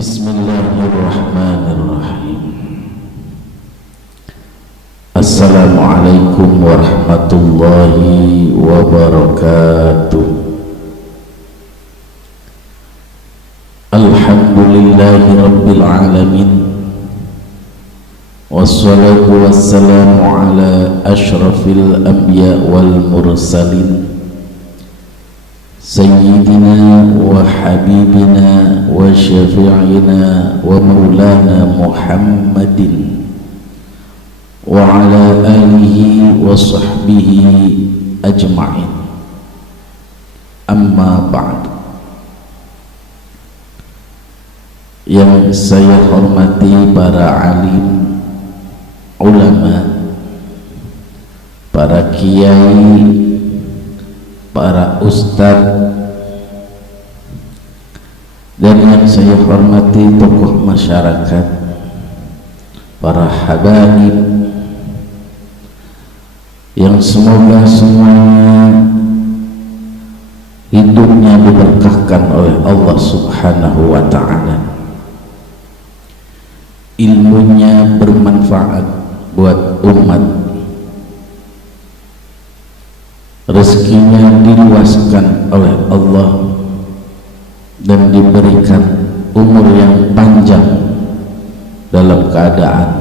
Bismillahirrahmanirrahim. Assalamualaikum warahmatullahi wabarakatuh. Alhamdulillahi rabbil alamin. Wassalatu wassalamu ala ashrafil anbiya wal mursalin, Sayyidina wa habibina wa syafi'ina wa maulana Muhammadin wa ala alihi wa sahbihi ajma'in. Amma ba'd. Yang saya hormati para alim, ulama, para kiai, para ustadz, dan yang saya hormati tokoh masyarakat, para habaib, yang semoga semuanya hidupnya diberkahkan oleh Allah Subhanahu wa ta'ala, ilmunya bermanfaat buat umat, rezekinya diluaskan oleh Allah, dan diberikan umur yang panjang dalam keadaan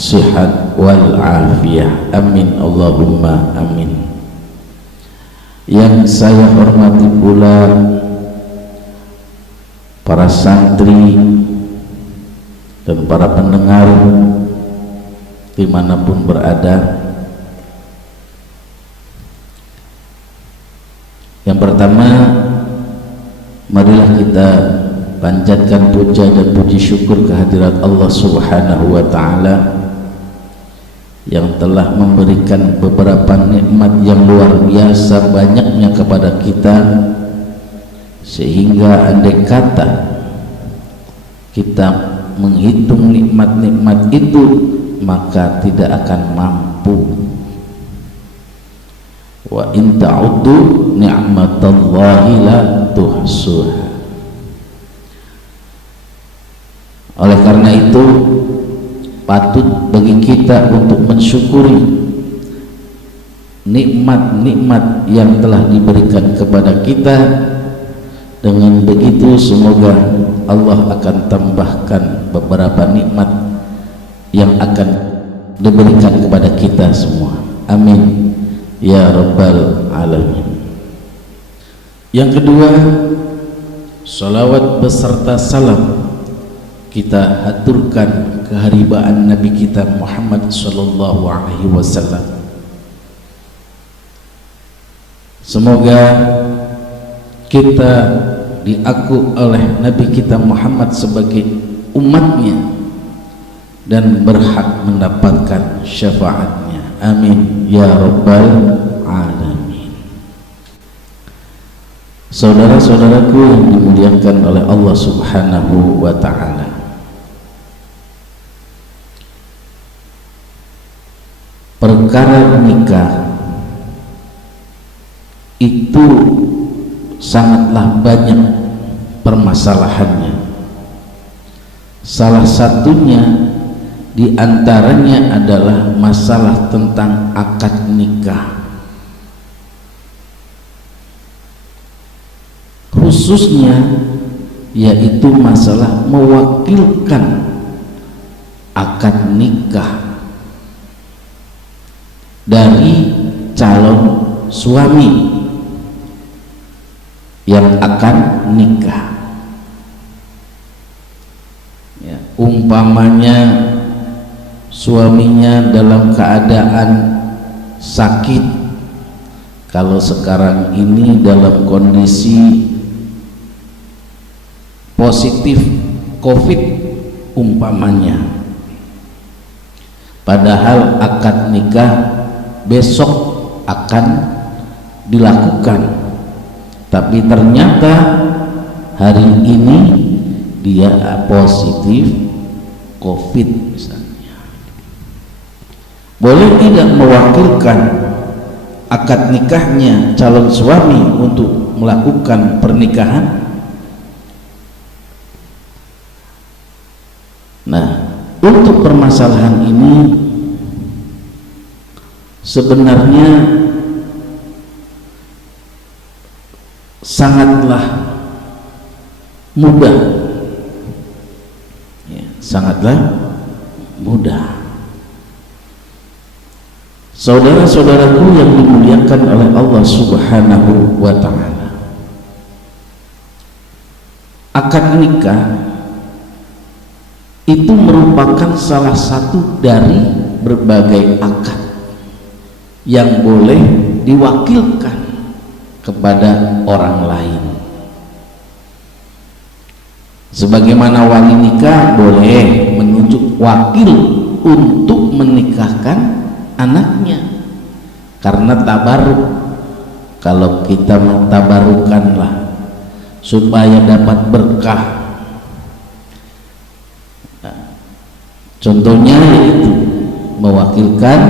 sehat wal afiyah. Amin Allahumma amin. Yang saya hormati pula para santri dan para pendengar dimanapun berada. Yang pertama, marilah kita panjatkan puja dan puji syukur kehadirat Allah Subhanahu wa ta'ala yang telah memberikan beberapa nikmat yang luar biasa banyaknya kepada kita, sehingga andai kata kita menghitung nikmat-nikmat itu maka tidak akan mampu. Wa in ta'uddu ni'matallahi la tuhsuha. Oleh karena itu patut bagi kita untuk mensyukuri nikmat-nikmat yang telah diberikan kepada kita. Dengan begitu semoga Allah akan tambahkan beberapa nikmat yang akan diberikan kepada kita semua. Amin ya rabbal alamin. Yang kedua, salawat beserta salam kita haturkan keharibaan Nabi kita Muhammad sallallahu alaihi wasallam. Semoga kita diaku oleh Nabi kita Muhammad sebagai umatnya dan berhak mendapatkan syafaatnya. Amin ya rabbal alamin. Saudara-saudaraku yang dimuliakan oleh Allah Subhanahu wa ta'ala, perkara nikah itu sangatlah banyak permasalahannya. Salah satunya diantaranya adalah masalah tentang akad nikah, khususnya yaitu masalah mewakilkan akad nikah dari calon suami yang akan nikah. Ya, umpamanya suaminya dalam keadaan sakit, kalau sekarang ini dalam kondisi positif COVID umpamanya, padahal akad nikah besok akan dilakukan, tapi ternyata hari ini dia positif COVID misalnya. Boleh tidak mewakilkan akad nikahnya calon suami untuk melakukan pernikahan? Nah, untuk permasalahan ini sebenarnya sangatlah mudah, ya, sangatlah mudah. Saudara-saudaraku yang dimuliakan oleh Allah Subhanahu wa ta'ala, akad nikah itu merupakan salah satu dari berbagai akad yang boleh diwakilkan kepada orang lain. Sebagaimana wali nikah boleh menunjuk wakil untuk menikahkan anaknya karena tabaruk. Kalau kita tabarukanlah supaya dapat berkah, contohnya yaitu mewakilkan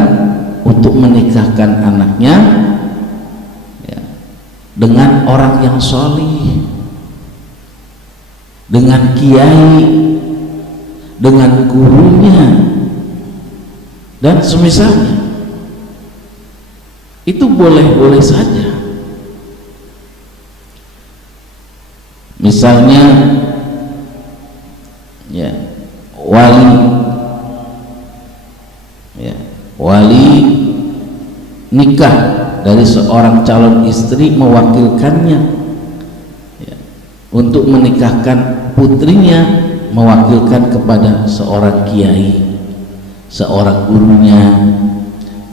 untuk menikahkan anaknya, ya, dengan orang yang solih, dengan kiai, dengan gurunya dan semisalnya. Itu boleh-boleh saja. Misalnya ya wali nikah dari seorang calon istri mewakilkannya, ya, untuk menikahkan putrinya, mewakilkan kepada seorang kiai, seorang gurunya,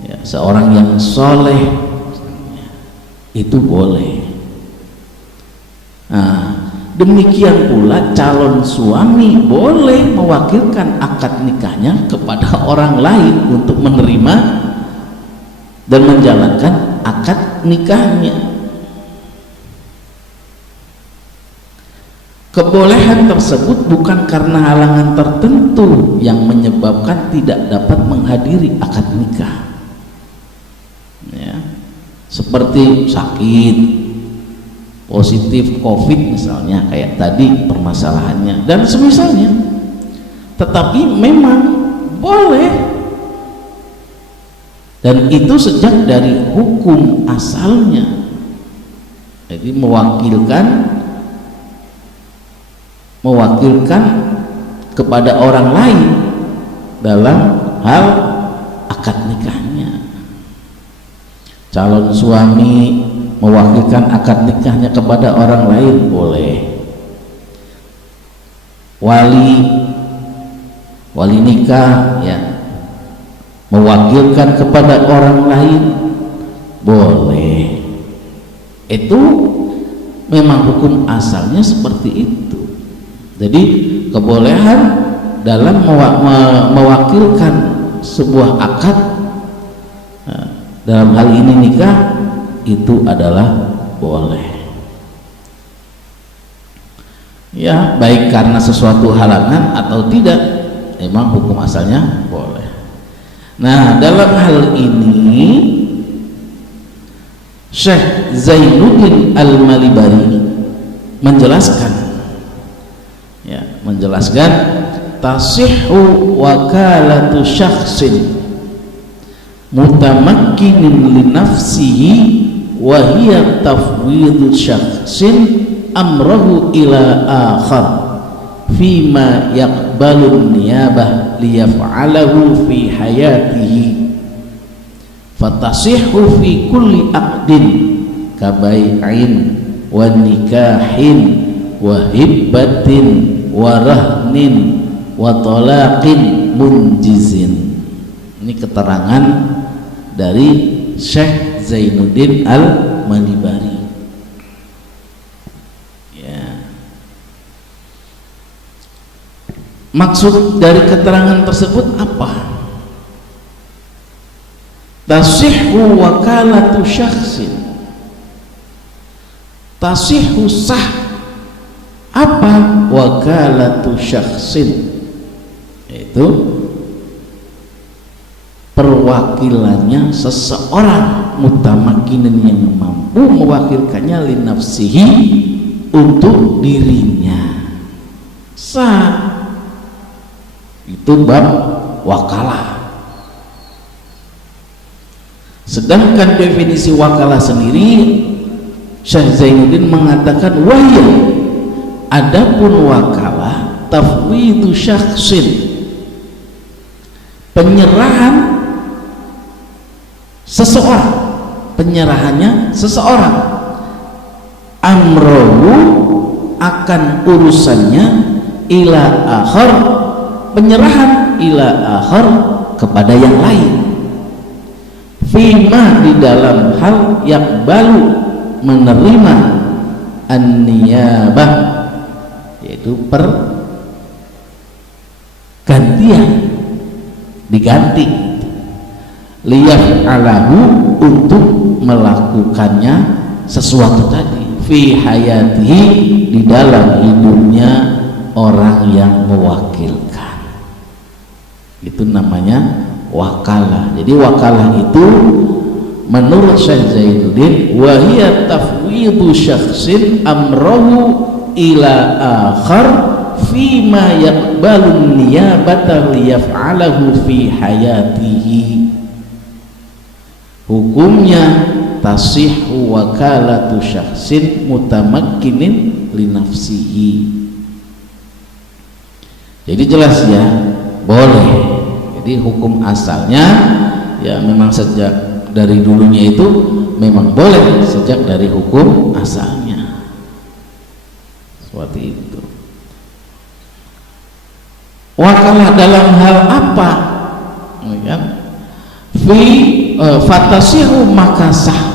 ya, seorang yang soleh, itu boleh. Nah, demikian pula calon suami boleh mewakilkan akad nikahnya kepada orang lain untuk menerima dan menjalankan akad nikahnya. Kebolehan tersebut bukan karena halangan tertentu yang menyebabkan tidak dapat menghadiri akad nikah, ya, seperti sakit, positif COVID misalnya, kayak tadi permasalahannya dan semisalnya. Tetapi memang boleh, dan itu sejak dari hukum asalnya. Jadi mewakilkan kepada orang lain dalam hal akad nikahnya. Calon suami mewakilkan akad nikahnya kepada orang lain boleh. Wali nikah, ya, mewakilkan kepada orang lain boleh. Itu memang hukum asalnya seperti itu. Jadi kebolehan dalam mewakilkan sebuah akad, dalam hal ini nikah, itu adalah boleh, ya, baik karena sesuatu halangan atau tidak, memang hukum asalnya boleh. Nah, dalam hal ini Syekh Zainuddin Al-Malibari menjelaskan tasihhu wakalatu syakhsin mutamakkinin li nafsihi wa hiya tafwidu syakhsin amrahu ila akhar fima yaqbalun niyabah liyaf'alahu fi hayatihi fatasihhu fi kulli aqdin kabai'in wa nikahin wa hibbatin wa rahnin wa talaqin munjizin. Ini keterangan dari Syekh Zainuddin Al-Malibari, ya. Maksud dari keterangan tersebut apa? Tasihhu wakalatu syakhsin, tasihhu sah. Apa wakalatu syakhsin? Itu perwakilannya seseorang mutamakkinin yang mampu mewakilkannya li nafsihi, untuk dirinya, sah. Itu bab wakalah. Sedangkan definisi wakalah sendiri, Syekh Zainuddin mengatakan wahya, adapun wakalah tafwidu syakhsin, penyerahan seseorang, penyerahannya seseorang, amrohu, akan urusannya, ila akhar, penyerahan ila akhar, kepada yang lain, fima, di dalam hal yang balu, menerima, an-niyabah, yaitu pergantian, diganti, liyaf'alahu, untuk melakukannya sesuatu tadi, fi hayatihi, di dalam hidupnya orang yang mewakilkan. Itu namanya wakalah. Jadi wakalah itu menurut Syekh Zainuddin wahiyat tafwidu syakhsin amrahu ila akhar fima yaqbalun niyabata liyaf'alahu fi hayatihi. Hukumnya tasihhu wakalatu syakhsin mutamakkinin li nafsihi. Jadi jelas ya, boleh. Jadi hukum asalnya ya memang sejak dari dulunya itu memang boleh, sejak dari hukum asalnya seperti itu. Wakalah dalam hal apa? Ya, fatasihu, maka sah.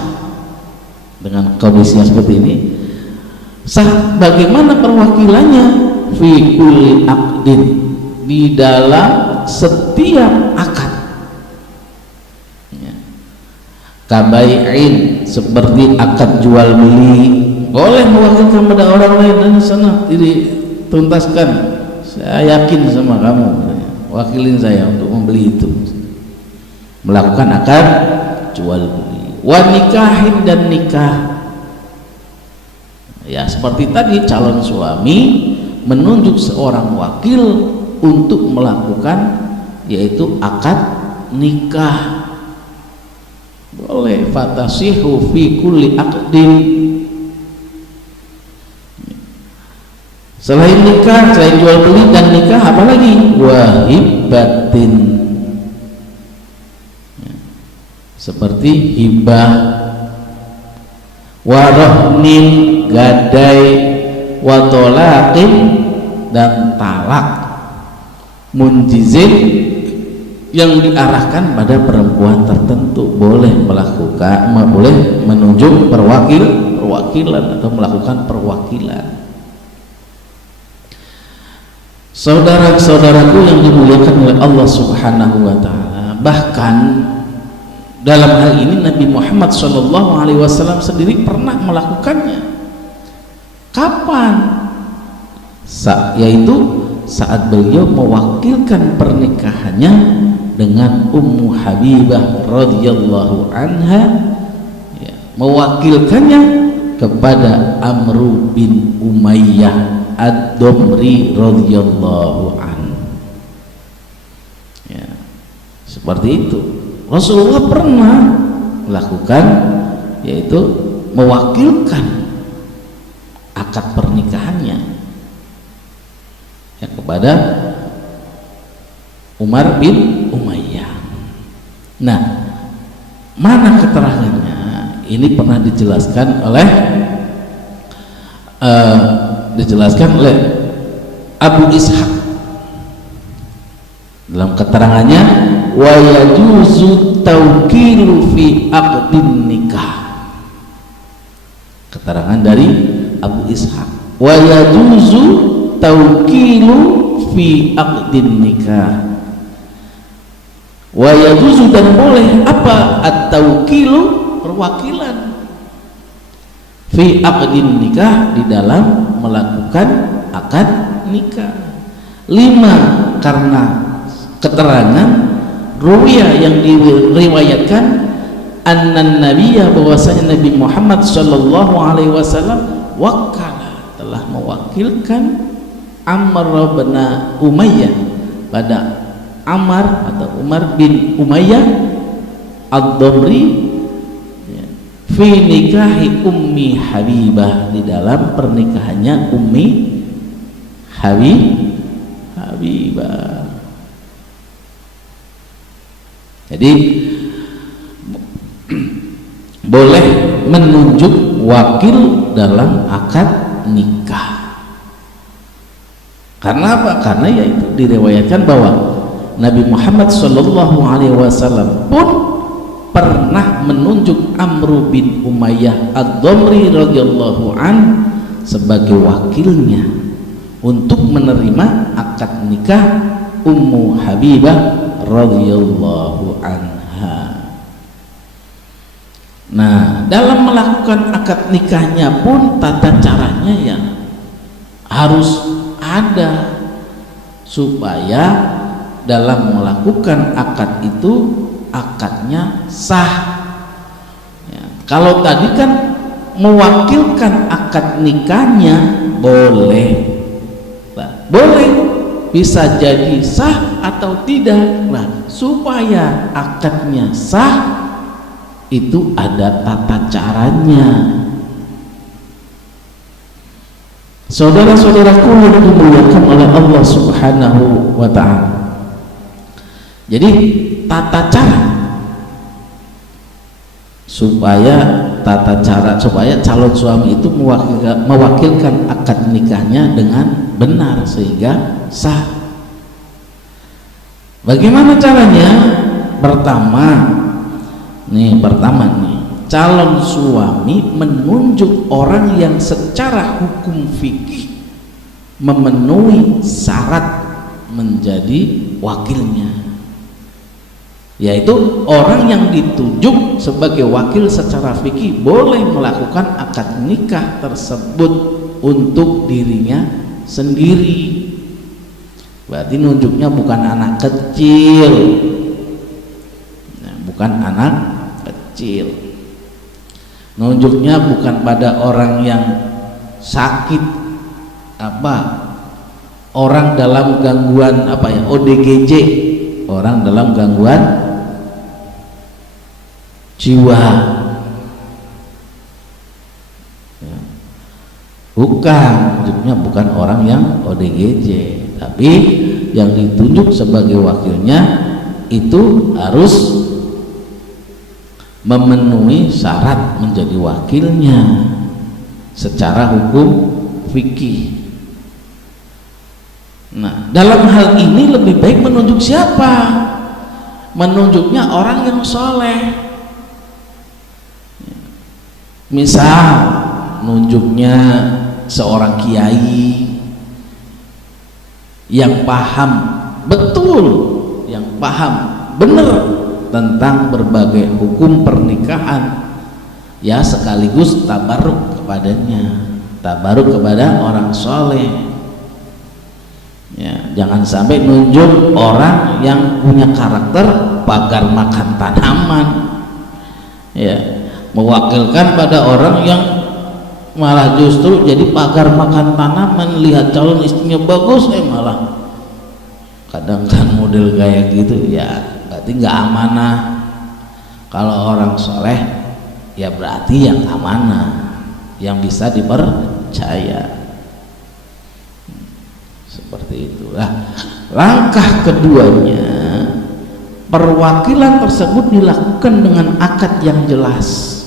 Dengan kondisi seperti ini sah. Bagaimana perwakilannya? Fi kulli aqdin, di dalam setiap akad ya. Kabai'in, seperti akad jual beli, boleh mewakilkan pada orang lain, dan sana dituntaskan, saya yakin sama kamu, wakilin saya untuk membeli itu, melakukan akad jual beli. Wa nikahin, dan nikah ya, seperti tadi calon suami menunjuk seorang wakil untuk melakukan yaitu akad nikah, boleh. Fatasihu fi kulli aqdin. Selain nikah, selain jual beli dan nikah, apalagi wahibatin, seperti hibah, warohnin, gadai, watolakin, dan talak, munjizin, yang diarahkan pada perempuan tertentu, boleh melakukan, boleh menunjuk perwakilan atau melakukan perwakilan. Saudara-saudaraku yang dimuliakan oleh Allah Subhanahu wa Ta'ala, bahkan dalam hal ini Nabi Muhammad SAW sendiri pernah melakukannya. Kapan? Yaitu saat beliau mewakilkan pernikahannya dengan Ummu Habibah radhiyallahu anha, ya, mewakilkannya kepada Amru bin Umayyah ad-Damri radhiyallahu anhu. Ya, seperti itu. Rasulullah pernah melakukan, yaitu mewakilkan akad pernikahannya ya kepada Umar bin Umayyah. Nah, mana keterangannya? Ini pernah dijelaskan oleh Abu Ishaq dalam keterangannya, wa yajuzu tawkilu fi aqdin nikah. Keterangan dari Abu Ishaq, wa yajuzu tawkilu fi aqdin nikah. Wa yajuzu, dan boleh apa? At-tawkilu, perwakilan, fi aqdin nikah, di dalam melakukan akad nikah. 5, karena keterangan ruwiyah yang diriwayatkan annan nabiyya, bahwasanya Nabi Muhammad sallallahu alaihi wasallam wakala, telah mewakilkan Amr bin Umayyah pada Ammar atau Umar bin Umayyah Ad-Damri fi nikahi Ummi Habibah, di dalam pernikahannya Ummi Habibah. Jadi boleh menunjuk wakil dalam akad nikah. Karena apa? Karena yaitu diriwayatkan bahwa Nabi Muhammad SAW pun pernah menunjuk Amr bin Umayyah Ad-Damri radhiyallahu an sebagai wakilnya untuk menerima akad nikah Ummu Habibah radhiyallahu anha. Nah, dalam melakukan akad nikahnya pun tata caranya ya harus ada, supaya dalam melakukan akad itu akadnya sah ya. Kalau tadi kan mewakilkan akad nikahnya boleh, bisa jadi sah atau tidak. Nah, supaya akadnya sah itu ada tata caranya. Saudara-saudaraku yang dimuliakan oleh Allah Subhanahu wa ta'ala, jadi tata cara supaya calon suami itu mewakilkan akad nikahnya dengan benar sehingga sah. Bagaimana caranya? Pertama nih, calon suami menunjuk orang yang secara hukum fikih memenuhi syarat menjadi wakilnya, yaitu orang yang ditunjuk sebagai wakil secara fikih boleh melakukan akad nikah tersebut untuk dirinya sendiri. Berarti nunjuknya bukan anak kecil, bukan anak kecil, nunjuknya bukan pada orang yang sakit, orang dalam gangguan ODGJ, orang dalam gangguan jiwa ya. Bukan orang yang ODGJ, tapi yang ditunjuk sebagai wakilnya itu harus memenuhi syarat menjadi wakilnya secara hukum fikih. Nah, dalam hal ini lebih baik menunjuk siapa? Menunjuknya orang yang soleh. Misal nunjuknya seorang kiai yang paham betul, yang paham benar tentang berbagai hukum pernikahan, ya sekaligus tabaruk kepadanya, tabaruk kepada orang soleh ya. Jangan sampai nunjuk orang yang punya karakter pagar makan tanaman ya, mewakilkan pada orang yang malah justru jadi pagar makan tanaman. Lihat calon istrinya bagus, malah kadang kan model kayak gitu ya, berarti nggak amanah. Kalau orang soleh ya berarti yang amanah, yang bisa dipercaya. Seperti itulah. Langkah keduanya, perwakilan tersebut dilakukan dengan akad yang jelas.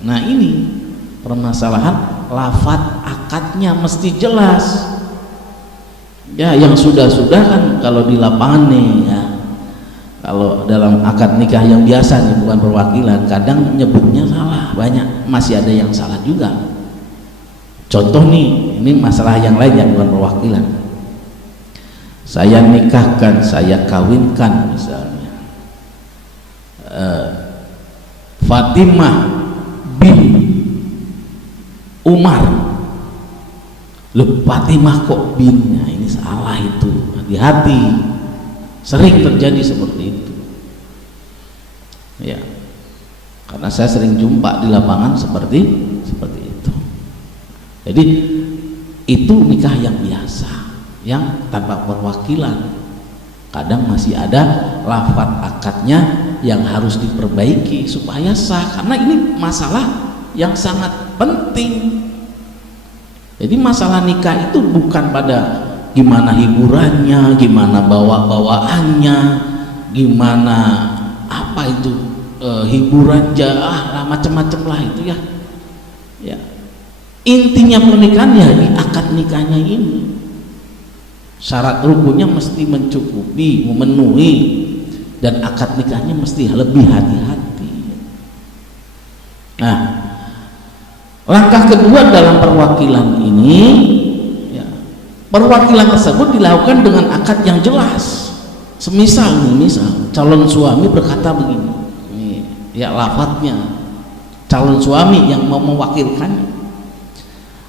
Nah, ini permasalahan, lafadz akadnya mesti jelas ya. Yang sudah-sudah kan kalau di lapangan nih ya, kalau dalam akad nikah yang biasa nih, bukan perwakilan, kadang nyebutnya salah, banyak masih ada yang salah juga. Contoh nih, ini masalah yang lain yang bukan perwakilan. Saya nikahkan, saya kawinkan misalnya Fatimah bin Umar. Loh, Fatimah kok bin? Nah, ini salah itu, hati-hati. Sering terjadi seperti itu ya, karena saya sering jumpa di lapangan seperti itu. Jadi itu nikah yang biasa, yang tanpa perwakilan Kadang masih ada lafaz akadnya yang harus diperbaiki supaya sah, karena ini masalah yang sangat penting. Jadi masalah nikah itu bukan pada gimana hiburannya, gimana bawa-bawaannya, gimana apa itu hiburan macam-macam lah itu ya. Ya. Intinya pernikahan ya di akad nikahnya ini. Syarat rukunnya mesti mencukupi, memenuhi, dan akad nikahnya mesti lebih hati-hati. Nah, langkah kedua dalam perwakilan ini, ya, perwakilan tersebut dilakukan dengan akad yang jelas. Semisal calon suami berkata begini, ya lafadznya calon suami yang mau mewakilkan,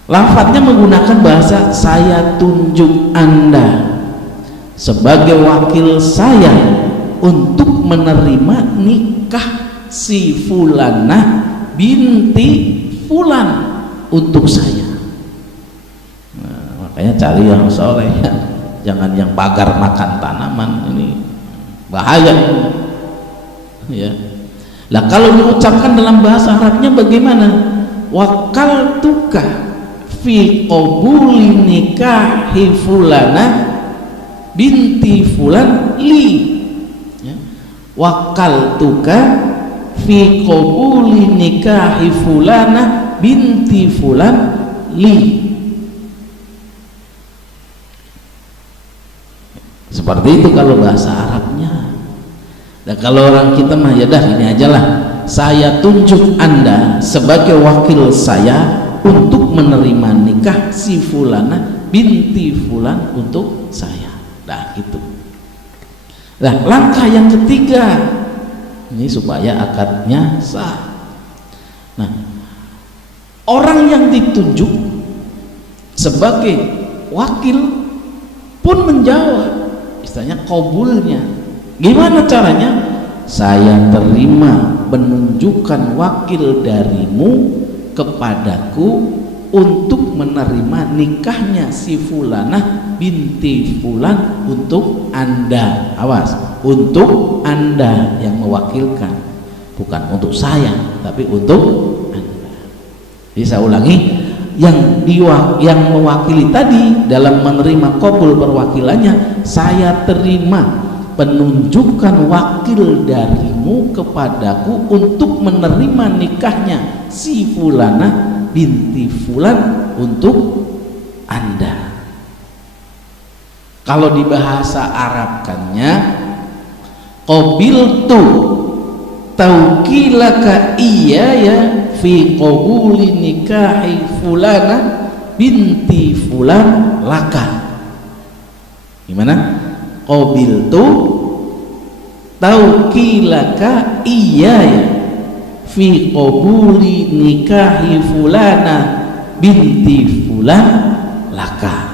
lafadznya menggunakan bahasa saya tunjuk Anda sebagai wakil saya untuk menerima nikah si fulanah binti fulan untuk saya. Nah, makanya cari yang soleh ya. Jangan yang pagar makan tanaman, ini bahaya ya. Lah kalau diucapkan dalam bahasa Arabnya bagaimana? Wakaltuka fi qabuli nikahi fulana binti fulan li, ya. Wakaltuka fi qabuli nikahi fulana binti fulan li. Seperti itu kalau bahasa Arabnya. Dan kalau orang kita mah ya dah ini aja lah, saya tunjuk Anda sebagai wakil saya untuk menerima nikah si fulana binti fulan untuk saya. Nah gitu. Nah langkah yang ketiga ini supaya akadnya sah. Nah orang yang ditunjuk sebagai wakil pun menjawab, istilahnya qabulnya. Gimana caranya? Saya terima penunjukan wakil darimu kepadaku untuk menerima nikahnya si fulanah binti fulan untuk Anda. Awas, untuk Anda yang mewakilkan, bukan untuk saya, tapi untuk Anda. Jadi saya ulangi, yang mewakili tadi dalam menerima qabul perwakilannya, saya terima penunjukan wakil darimu kepadaku untuk menerima nikahnya si fulanah binti fulan untuk Anda. Kalau di bahasa Arabkannya, qabiltu tawkilaka iyaya fi qabuli nikahi fulana binti fulan laka. Gimana? Qabiltu tawkilaka iyaya fi qabuli nikahi fulana binti fulan laka.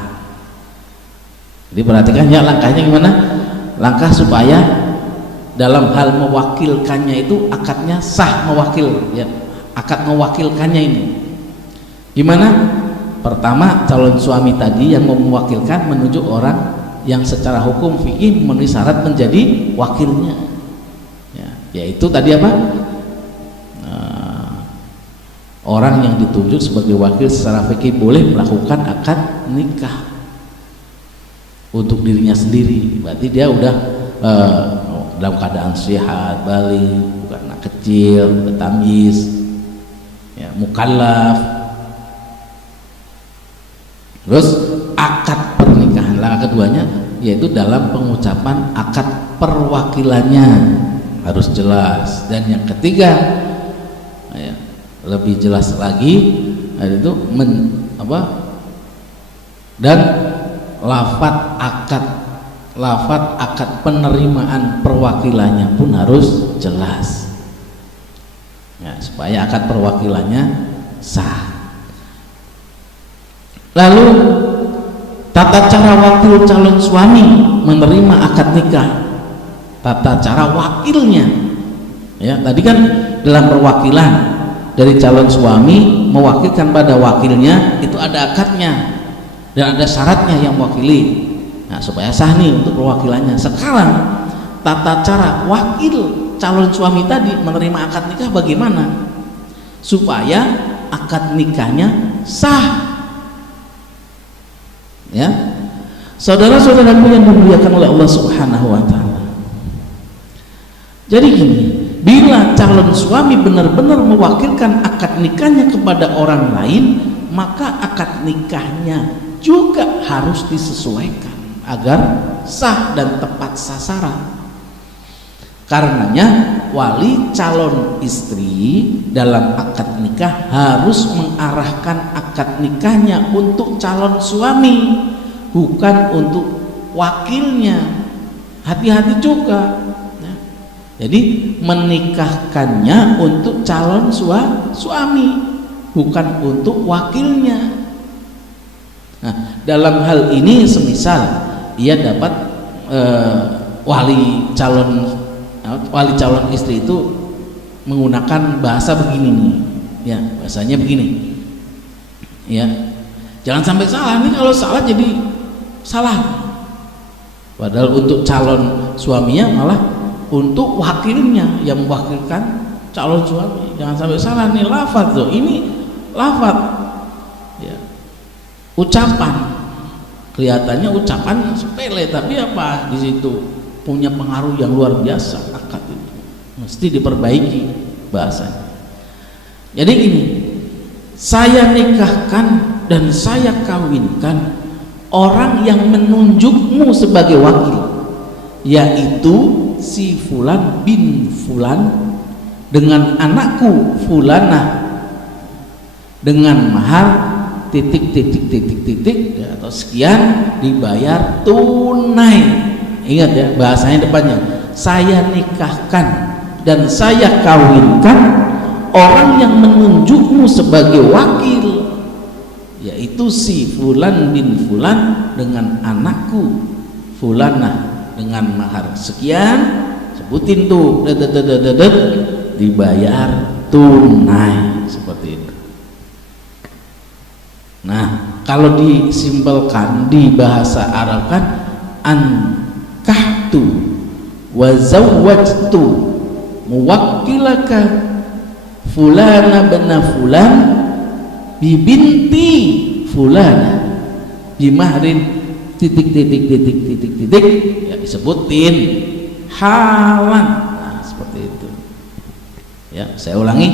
Jadi perhatikan ya langkahnya gimana? Langkah supaya dalam hal mewakilkannya itu akadnya sah, mewakil ya, akad mewakilkannya ini gimana? Pertama, calon suami tadi yang mau mewakilkan menunjuk orang yang secara hukum fikih memenuhi syarat menjadi wakilnya ya, yaitu tadi apa? Orang yang ditunjuk sebagai wakil secara fikih boleh melakukan akad nikah untuk dirinya sendiri, berarti dia udah dalam keadaan sehat, balik, bukan anak kecil, tamyiz ya, mukallaf. Terus akad pernikahan langkah keduanya yaitu dalam pengucapan akad perwakilannya harus jelas. Dan yang ketiga ya, lebih jelas lagi yaitu dan lafaz akad penerimaan perwakilannya pun harus jelas ya, supaya akad perwakilannya sah. Lalu tata cara wakil calon suami menerima akad nikah, tata cara wakilnya ya, tadi kan dalam perwakilan dari calon suami mewakilkan pada wakilnya itu ada akadnya dan ada syaratnya yang mewakili. Nah, supaya sah nih untuk perwakilannya. Sekarang tata cara wakil calon suami tadi menerima akad nikah bagaimana supaya akad nikahnya sah? Ya, saudara-saudaraku yang dimuliakan oleh Allah Subhanahu wa Ta'ala. Jadi gini, bila calon suami benar-benar mewakilkan akad nikahnya kepada orang lain, maka akad nikahnya juga harus disesuaikan agar sah dan tepat sasaran. Karenanya wali calon istri dalam akad nikah harus mengarahkan akad nikahnya untuk calon suami, bukan untuk wakilnya. Hati-hati juga. Jadi menikahkannya untuk calon suami, bukan untuk wakilnya. Nah, dalam hal ini semisal ia dapat wali calon istri itu menggunakan bahasa begini nih, ya bahasanya begini, ya jangan sampai salah nih, kalau salah jadi salah. Padahal untuk calon suaminya malah untuk wakilnya yang mewakilkan calon suami. Jangan sampai salah nih lafaz tuh, ini lafaz ya, ucapan kelihatannya ucapan sepele tapi apa di situ punya pengaruh yang luar biasa. Akad itu mesti diperbaiki bahasanya. Jadi gini, saya nikahkan dan saya kawinkan orang yang menunjukmu sebagai wakil, yaitu si fulan bin fulan dengan anakku fulanah dengan mahar titik ya, atau sekian dibayar tunai. Ingat ya bahasanya depannya, saya nikahkan dan saya kawinkan orang yang menunjukmu sebagai wakil, yaitu si fulan bin fulan dengan anakku fulanah dengan mahar sekian, sebutin tuh dibayar tunai, seperti itu. Nah, kalau disimpelkan di bahasa Arab kan ankahtu wa zawwajtu muwakkilaka fulana bena fulan bibinti fulana bimahrin titik ya disebutin halan. Nah, seperti itu ya, saya ulangi,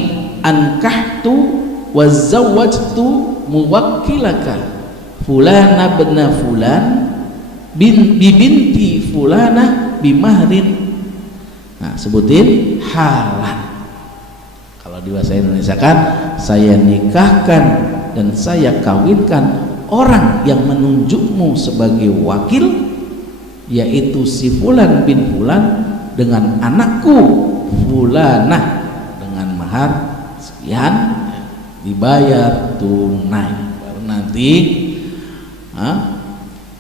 ankahtu wa zawwajtu muwakkilaka fulana bena fulan bibinti fulana bimahrin. Nah, sebutin halan. Kalau di bahasa Indonesia kan, saya nikahkan dan saya kawinkan orang yang menunjukmu sebagai wakil, yaitu si fulan bin fulan dengan anakku fulanah dengan mahar sekian, dibayar tunai. Baru nanti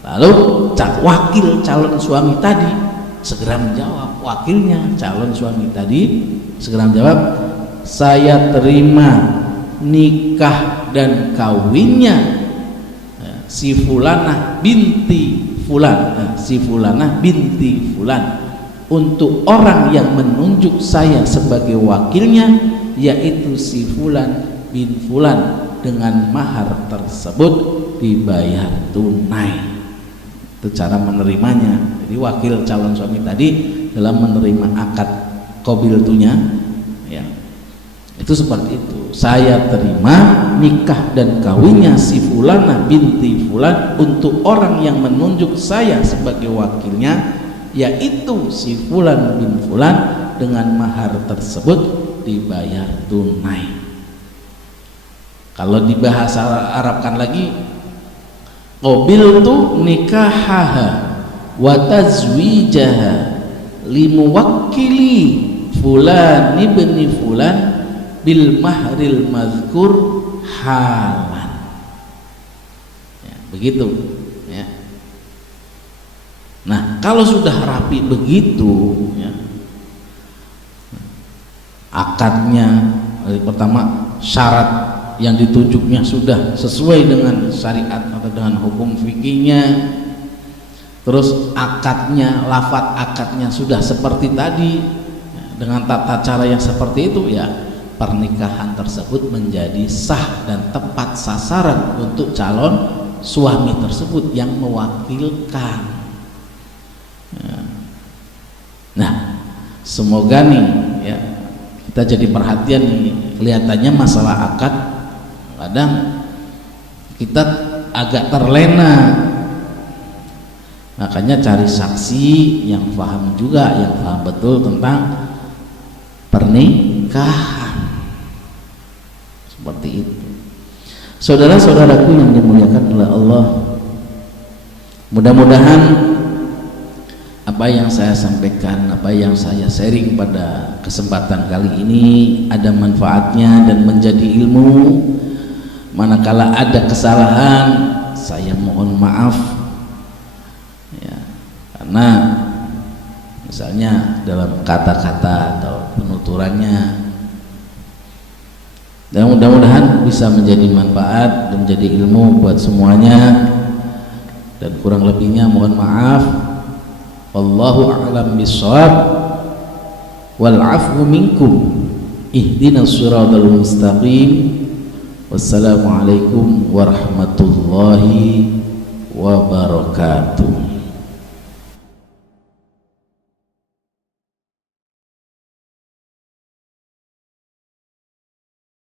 lalu wakil calon suami tadi segera menjawab, wakilnya calon suami tadi segera menjawab, saya terima nikah dan kawinnya si fulanah binti fulan, si fulanah binti fulan untuk orang yang menunjuk saya sebagai wakilnya, yaitu si fulan bin fulan dengan mahar tersebut dibayar tunai. Itu cara menerimanya. Jadi wakil calon suami tadi dalam menerima akad qabiltunya ya, itu seperti itu. Saya terima nikah dan kawinnya si fulanah binti fulan untuk orang yang menunjuk saya sebagai wakilnya, yaitu si fulan bin fulan dengan mahar tersebut dibayar tunai. Kalau di bahasa Arabkan lagi, qabiltu nikahaha wa tazwijaha limuwakkili fulan ibni fulan bil mahril mazkur halan. Ya, begitu ya. Nah, kalau sudah rapi begitu ya, akadnya pertama syarat yang ditunjuknya sudah sesuai dengan syariat atau dengan hukum fikihnya, terus akadnya, lafadz akadnya sudah seperti tadi, dengan tata cara yang seperti itu, ya pernikahan tersebut menjadi sah dan tepat sasaran untuk calon suami tersebut yang mewakilkan. Nah, semoga nih ya kita jadi perhatian nih. Kelihatannya masalah akad kadang kita agak terlena, makanya cari saksi yang paham juga, yang paham betul tentang pernikahan. Seperti itu. Saudara-saudaraku yang dimuliakan oleh Allah, mudah-mudahan apa yang saya sampaikan, apa yang saya sharing pada kesempatan kali ini ada manfaatnya dan menjadi ilmu. Manakala ada kesalahan, saya mohon maaf ya, karena misalnya dalam kata-kata atau penuturannya, dan mudah-mudahan bisa menjadi manfaat dan menjadi ilmu buat semuanya, dan kurang lebihnya mohon maaf. Wallahu a'lam bishawab, wal 'afwu minkum, ihdinas siratal mustaqim. Wassalamualaikum warahmatullahi wabarakatuh.